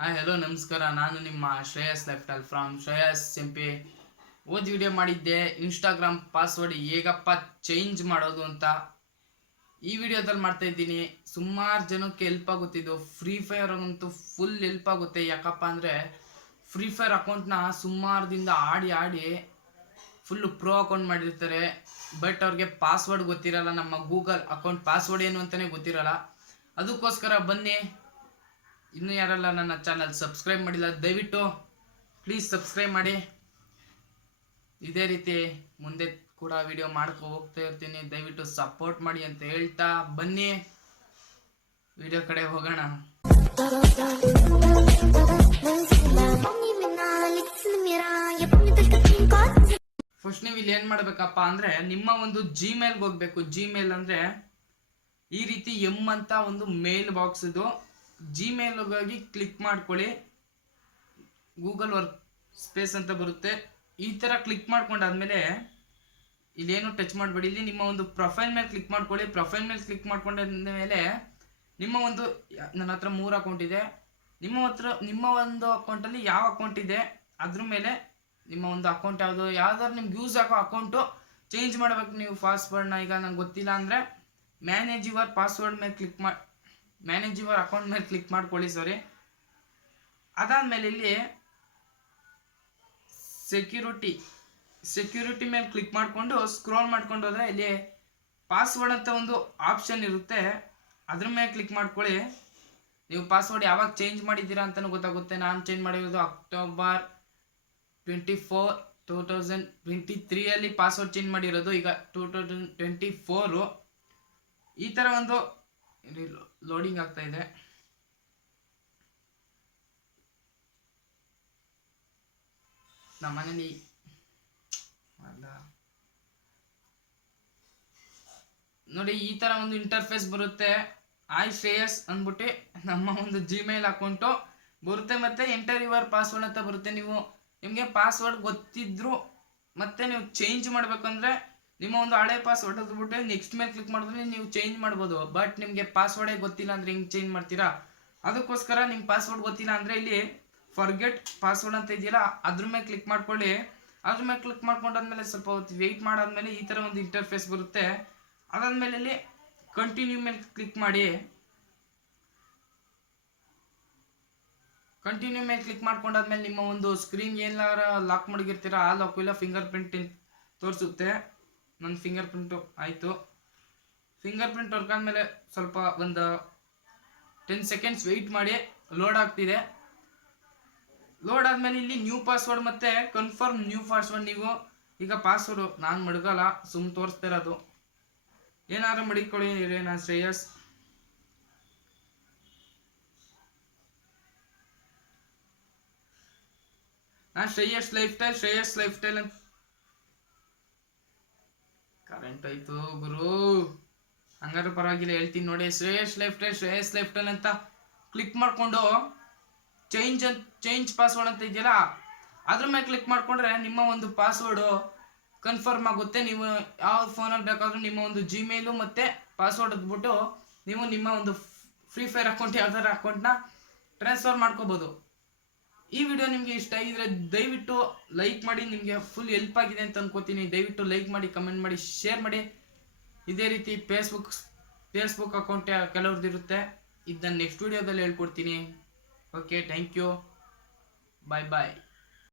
Hi hello ನಮಸ್ಕಾರ. ನಾನು ನಿಮ್ಮ ಶ್ರೇಯಸ್ ಲೆಫ್ಟಲ್ ಫ್ರಮ್ ಶ್ರೇಯಸ್ ಸಿಂಪಿ ಓದ್ ವಿಡಿಯೋ ಮಾಡಿದ್ದೆ. ಇನ್ಸ್ಟಾಗ್ರಾಮ್ ಪಾಸ್ವರ್ಡ್ ಹೇಗಪ್ಪ ಚೇಂಜ್ ಮಾಡೋದು ಅಂತ. ಈ ವಿಡಿಯೋದಲ್ಲಿ ಮಾಡ್ತಾ ಇದ್ದೀನಿ. ಸುಮಾರು ಜನಕ್ಕೆ ಹೆಲ್ಪ್ ಆಗುತ್ತಿದ್ದು ಫ್ರೀ ಫೈರ್ ಅಂತೂ ಫುಲ್ ಹೆಲ್ಪ್ ಆಗುತ್ತೆ. ಯಾಕಪ್ಪ ಅಂದರೆ ಫ್ರೀ ಫೈರ್ ಅಕೌಂಟ್ನ ಸುಮಾರದಿಂದ ಆಡಿ ಆಡಿ ಫುಲ್ಲು ಪ್ರೋ ಅಕೌಂಟ್ ಮಾಡಿರ್ತಾರೆ. ಬಟ್ ಅವ್ರಿಗೆ ಪಾಸ್ವರ್ಡ್ ಗೊತ್ತಿರಲ್ಲ. ನಮ್ಮ ಗೂಗಲ್ ಅಕೌಂಟ್ ಪಾಸ್ವರ್ಡ್ ಏನು ಅಂತಲೇ ಗೊತ್ತಿರಲ್ಲ. ಅದಕ್ಕೋಸ್ಕರ ಬನ್ನಿ. ಇನ್ನು ಯಾರಲ್ಲ ನನ್ನ ಚಾನಲ್ ಸಬ್ಸ್ಕ್ರೈಬ್ ಮಾಡಿಲ್ಲ, ದಯವಿಟ್ಟು ಪ್ಲೀಸ್ ಸಬ್ಸ್ಕ್ರೈಬ್ ಮಾಡಿ. ಇದೇ ರೀತಿ ಮುಂದೆ ಕೂಡ ವಿಡಿಯೋ ಮಾಡ್ಕೊ ಹೋಗ್ತಾ ಇರ್ತೀನಿ. ದಯವಿಟ್ಟು ಸಪೋರ್ಟ್ ಮಾಡಿ ಅಂತ ಹೇಳ್ತಾ ಬನ್ನಿ. ವಿಡಿಯೋ ಕಡೆ ಹೋಗೋಣ. ಫಸ್ಟ್ ನೀವು ಇಲ್ಲಿ ಏನ್ ಮಾಡ್ಬೇಕಪ್ಪ ಅಂದ್ರೆ ನಿಮ್ಮ ಒಂದು ಜಿಮೇಲ್ಗೆ ಹೋಗ್ಬೇಕು. ಜಿಮೇಲ್ ಅಂದ್ರೆ ಈ ರೀತಿ ಎಂ ಅಂತ ಒಂದು ಮೇಲ್ ಬಾಕ್ಸ್ ಇದು. ಜಿಮೇಲ್ಗಾಗಿ ಕ್ಲಿಕ್ ಮಾಡ್ಕೊಳ್ಳಿ. ಗೂಗಲ್ ವರ್ಕ್ ಸ್ಪೇಸ್ ಅಂತ ಬರುತ್ತೆ. ಈ ಥರ ಕ್ಲಿಕ್ ಮಾಡ್ಕೊಂಡಾದ್ಮೇಲೆ ಇಲ್ಲೇನು ಟಚ್ ಮಾಡಬೇಡಿ. ಇಲ್ಲಿ ನಿಮ್ಮ ಒಂದು ಪ್ರೊಫೈಲ್ ಮೇಲೆ ಕ್ಲಿಕ್ ಮಾಡ್ಕೊಳ್ಳಿ. ಪ್ರೊಫೈಲ್ ಮೇಲೆ ಕ್ಲಿಕ್ ಮೇಲೆ ನಿಮ್ಮ ಒಂದು, ನನ್ನ ಹತ್ರ ಮೂರು ಅಕೌಂಟ್ ಇದೆ. ನಿಮ್ಮ ಹತ್ರ, ನಿಮ್ಮ ಒಂದು ಅಕೌಂಟಲ್ಲಿ ಯಾವ ಅಕೌಂಟ್ ಇದೆ, ಅದ್ರ ಮೇಲೆ ನಿಮ್ಮ ಒಂದು ಅಕೌಂಟ್ ಯಾವುದು, ಯಾವ್ದಾದ್ರು ನಿಮ್ಗೆ ಯೂಸ್ ಆಗೋ ಅಕೌಂಟು ಚೇಂಜ್ ಮಾಡಬೇಕು ನೀವು ಪಾಸ್ವರ್ಡ್ನ ಈಗ ನಂಗೆ ಗೊತ್ತಿಲ್ಲ ಅಂದರೆ ಮ್ಯಾನೇಜ್ ಯುವರ್ ಪಾಸ್ವರ್ಡ್ ಮೇಲೆ ಕ್ಲಿಕ್ ಮಾಡಿ ಮ್ಯಾನೇಜ್ ಯುವರ್ ಅಕೌಂಟ್ ಮೇಲೆ ಕ್ಲಿಕ್ ಮಾಡ್ಕೊಳ್ಳಿ ಸಾರಿ ಅದಾದಮೇಲೆ ಇಲ್ಲಿ ಸೆಕ್ಯೂರಿಟಿ ಸೆಕ್ಯೂರಿಟಿ ಮೇಲೆ ಕ್ಲಿಕ್ ಮಾಡಿಕೊಂಡು ಸ್ಕ್ರೋಲ್ ಮಾಡ್ಕೊಂಡು ಹೋದ್ರೆ ಇಲ್ಲಿ ಪಾಸ್ವರ್ಡ್ ಅಂತ ಒಂದು ಆಪ್ಷನ್ ಇರುತ್ತೆ. ಅದ್ರ ಮೇಲೆ ಕ್ಲಿಕ್ ಮಾಡ್ಕೊಳ್ಳಿ. ನೀವು ಪಾಸ್ವರ್ಡ್ ಯಾವಾಗ ಚೇಂಜ್ ಮಾಡಿದ್ದೀರಾ ಅಂತಲೂ ಗೊತ್ತಾಗುತ್ತೆ. ನಾನು ಚೇಂಜ್ ಮಾಡಿರೋದು October twenty four two thousand twenty ತ್ರೀಯಲ್ಲಿ password change ಮಾಡಿರೋದು. ಈಗ ಟೂ ತೌಸಂಡ್ ಟ್ವೆಂಟಿ ಫೋರು ಈ ಥರ ಒಂದು ಲೋಡಿಂಗ್ ಆಗ್ತಾ ಇದೆ. ನಮ್ಮನೇಲಿ ಅಲ್ಲ. ನೋಡಿ, ಈ ತರ ಒಂದು ಇಂಟರ್ಫೇಸ್ ಬರುತ್ತೆ. ಐ ಫೇಯಸ್ ಅಂದ್ಬಿಟ್ಟು ನಮ್ಮ ಒಂದು ಜಿಮೇಲ್ ಅಕೌಂಟು ಬರುತ್ತೆ ಮತ್ತೆ ಎಂಟರ್ ಯುವರ್ ಪಾಸ್ವರ್ಡ್ ಅಂತ ಬರುತ್ತೆ. ನೀವು ನಿಮಗೆ ಪಾಸ್ವರ್ಡ್ ಗೊತ್ತಿದ್ರು ಮತ್ತೆ ನೀವು ಚೇಂಜ್ ಮಾಡ್ಬೇಕಂದ್ರೆ ನಿಮ್ಮ ಒಂದು ಹಳೆ ಪಾಸ್ವರ್ಡ್ ಅದ್ಬಿಟ್ಟು ನೆಕ್ಸ್ಟ್ ಮೇಲೆ ಕ್ಲಿಕ್ ಮಾಡಿದ್ರೆ ನೀವು ಚೇಂಜ್ ಮಾಡ್ಬೋದು. ಬಟ್ ನಿಮಗೆ ಪಾಸ್ವರ್ಡೇ ಗೊತ್ತಿಲ್ಲ ಅಂದರೆ ಹೆಂಗೆ ಚೇಂಜ್ ಮಾಡ್ತೀರಾ? ಅದಕ್ಕೋಸ್ಕರ ನಿಮ್ಮ ಪಾಸ್ವರ್ಡ್ ಗೊತ್ತಿಲ್ಲ ಅಂದರೆ ಇಲ್ಲಿ ಫರ್ಗೆಟ್ ಪಾಸ್ವರ್ಡ್ ಅಂತ ಇದೆಯಲ್ಲ, ಅದ್ರ ಮೇಲೆ ಕ್ಲಿಕ್ ಮಾಡ್ಕೊಳ್ಳಿ. ಅದ್ರ ಮೇಲೆ ಕ್ಲಿಕ್ ಮಾಡ್ಕೊಂಡಾದ್ಮೇಲೆ ಸ್ವಲ್ಪ ಹೊತ್ತು ವೆಯ್ಟ್ ಮಾಡಾದ್ಮೇಲೆ ಈ ಥರ ಒಂದು ಇಂಟರ್ಫೇಸ್ ಬರುತ್ತೆ. ಅದಾದ್ಮೇಲೆ ಇಲ್ಲಿ ಕಂಟಿನ್ಯೂ ಮೇಲೆ ಕ್ಲಿಕ್ ಮಾಡಿ. ಕಂಟಿನ್ಯೂ ಮೇಲೆ ಕ್ಲಿಕ್ ಮಾಡ್ಕೊಂಡಾದ್ಮೇಲೆ ನಿಮ್ಮ ಒಂದು ಸ್ಕ್ರೀನ್ ಏನಾರ ಲಾಕ್ ಮಾಡಿರ್ತೀರಾ, ಆ ಲಾಕ್ ಇಲ್ಲ ಫಿಂಗರ್ ಪ್ರಿಂಟ್ ತೋರಿಸುತ್ತೆ. ನನ್ನ ಫಿಂಗರ್ ಪ್ರಿಂಟು ಆಯಿತು. ಫಿಂಗರ್ ಪ್ರಿಂಟ್ ವರ್ಕ್ ಆದಮೇಲೆ ಸ್ವಲ್ಪ ಒಂದು ಟೆನ್ ಸೆಕೆಂಡ್ಸ್ ವೆಯ್ಟ್ ಮಾಡಿ ಲೋಡ್ ಆಗ್ತಿದೆ. ಲೋಡ್ ಆದಮೇಲೆ ಇಲ್ಲಿ ನ್ಯೂ ಪಾಸ್ವರ್ಡ್ ಮತ್ತೆ ಕನ್ಫರ್ಮ್ ನ್ಯೂ ಪಾಸ್ವರ್ಡ್ ನೀವು ಈಗ ಪಾಸ್ವರ್ಡು ನಾನು ಮಡಗಲ್ಲ ಸುಮ್ಮನೆ ತೋರಿಸ್ತಾ ಇರೋದು. ಏನಾದ್ರು ಮಡಿಕೊಳ್ಳಿ ನಾನು ಶ್ರೇಯಸ್. ನಾನು Shreyas lifestyle Shreyas lifestyle ಅಂತ ಕರೆಂಟ್ ಆಯ್ತು ಗುರು? ಹಂಗಾದ್ರೆ ಪರವಾಗಿಲ್ಲ, ಹೇಳ್ತೀನಿ ನೋಡಿ ಶ್ರೇಯಸ್ ಲೆಫ್ಟ್ ಶ್ರೇಯಸ್ ಲೆಫ್ಟ್ ಅಂತ ಕ್ಲಿಕ್ ಮಾಡಿಕೊಂಡು ಚೇಂಜ್ ಅಂತ ಚೇಂಜ್ ಪಾಸ್ವರ್ಡ್ ಅಂತ ಇದೆಯಲ್ಲ, ಅದ್ರ ಮೇಲೆ ಕ್ಲಿಕ್ ಮಾಡಿಕೊಂಡ್ರೆ ನಿಮ್ಮ ಒಂದು ಪಾಸ್ವರ್ಡು ಕನ್ಫರ್ಮ್ ಆಗುತ್ತೆ. ನೀವು ಯಾವ ಫೋನಲ್ಲಿ ಬೇಕಾದರೂ ನಿಮ್ಮ ಒಂದು ಜಿಮೇಲು ಮತ್ತು ಪಾಸ್ವರ್ಡ್ ಅದ್ಬಿಟ್ಟು ನೀವು ನಿಮ್ಮ ಒಂದು ಫ್ರೀ ಫೈರ್ ಅಕೌಂಟ್ ಯಾವ್ದಾರ ಅಕೌಂಟ್ನ ಟ್ರಾನ್ಸ್ಫರ್ ಮಾಡ್ಕೋಬೋದು. ಈ ವಿಡಿಯೋ ನಿಮಗೆ ಇಷ್ಟ ಆಗಿದ್ರೆ ದಯವಿಟ್ಟು ಲೈಕ್ ಮಾಡಿ, ನಿಮಗೆ ಫುಲ್ ಹೆಲ್ಪ್ ಆಗಿದೆ ಅಂತ ಅನ್ಕೋತೀನಿ. ದಯವಿಟ್ಟು ಲೈಕ್ ಮಾಡಿ ಕಮೆಂಟ್ ಮಾಡಿ ಶೇರ್ ಮಾಡಿ. ಇದೇ ರೀತಿ ಫೇಸ್ಬುಕ್ ಫೇಸ್ಬುಕ್ ಅಕೌಂಟ್ ಕೆಲವ್ರದ್ದು ಇರುತ್ತೆ. ಇದನ್ನ ನೆಕ್ಸ್ಟ್ ವಿಡಿಯೋದಲ್ಲಿ ಹೇಳ್ಕೊಡ್ತೀನಿ. Okay thank you bye bye